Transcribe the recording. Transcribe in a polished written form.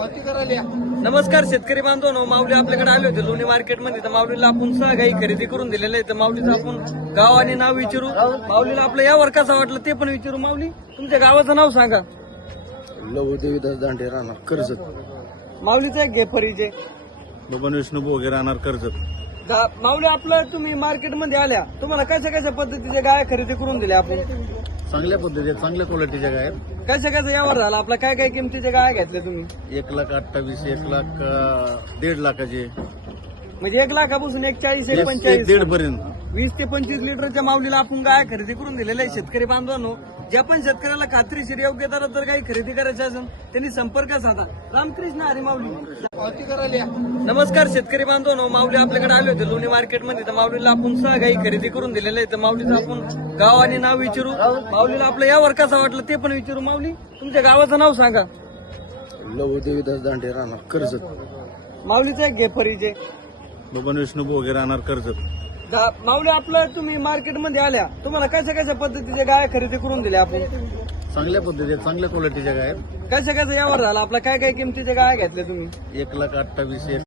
नमस्कार शेतकरी बांधवांनो, माऊली आपल्याकडे आले होते लोणी मार्केटमध्ये. तर माऊलीला आपण सहा गाई खरेदी करून दिलेल्या आहे. तर माऊलीचं आपण गाव आणि नाव विचारू. माऊलीला आपलं यावर कसं वाटलं ते पण विचारू. माऊली, तुमच्या गावाचं नाव सांगा. लहू देवीदास दांडे राहणार कर्जत. माऊलीचं एक घे परिचय. बबन विष्णू भोगे राहणार कर्जत. माऊली, आपलं तुम्ही मार्केटमध्ये आल्या, तुम्हाला कशा कशा पद्धतीच्या गाय खरेदी करून दिल्या आपण? चांगल्या पद्धतीच्या चांगल्या क्वालिटीच्या गाय आहेत. कशा कशा यावर झाला आपला? काय काय किमतीच्या गाय घेतल्या तुम्ही? 1,28,000, 1,00,000, 1,50,000 लाखाचे, म्हणजे 1 लाखापासून 1,40,000, 1,45,000, 1,50,000 पर्यंत. 20 ते 25 लिटरच्या माऊलीला आपण गाय खरेदी करून दिलेल्या आहे. शेतकरी बांधवांनो, ज्या पण शेतकऱ्याला खात्रीशीर योग्य दरात जर काही खरेदी करायची असेल त्यांनी संपर्क साधा. रामकृष्ण हरी माऊली. नमस्कार शेतकरी बांधवांनो, माऊली आपल्याकडे आले होते लोणी मार्केटमध्ये. तर माऊलीला आपण सहा गाई खरेदी करून दिलेल्या आहे. तर माऊलीचं आपण गाव आणि नाव विचारू. माऊलीला आपलं यावर कसं वाटलं ते पण विचारू. माऊली, तुमच्या गावाचं नाव सांगा. लहू देवीदास दांडे राहणार कर्जत. माऊलीचा एक घे परिचय. बबन विष्णू भोगे राहणार कर्जत. माऊली, आपलं तुम्ही मार्केटमध्ये आल्या, तुम्हाला कशा कशा पद्धतीच्या गाय खरेदी करून दिल्या आपण? चांगल्या पद्धतीच्या चांगल्या क्वालिटीच्या गाय आहेत. कशा कशा यावर झाला आपला? काय काय किमतीच्या गाय घेतल्या तुम्ही? 1,28,000,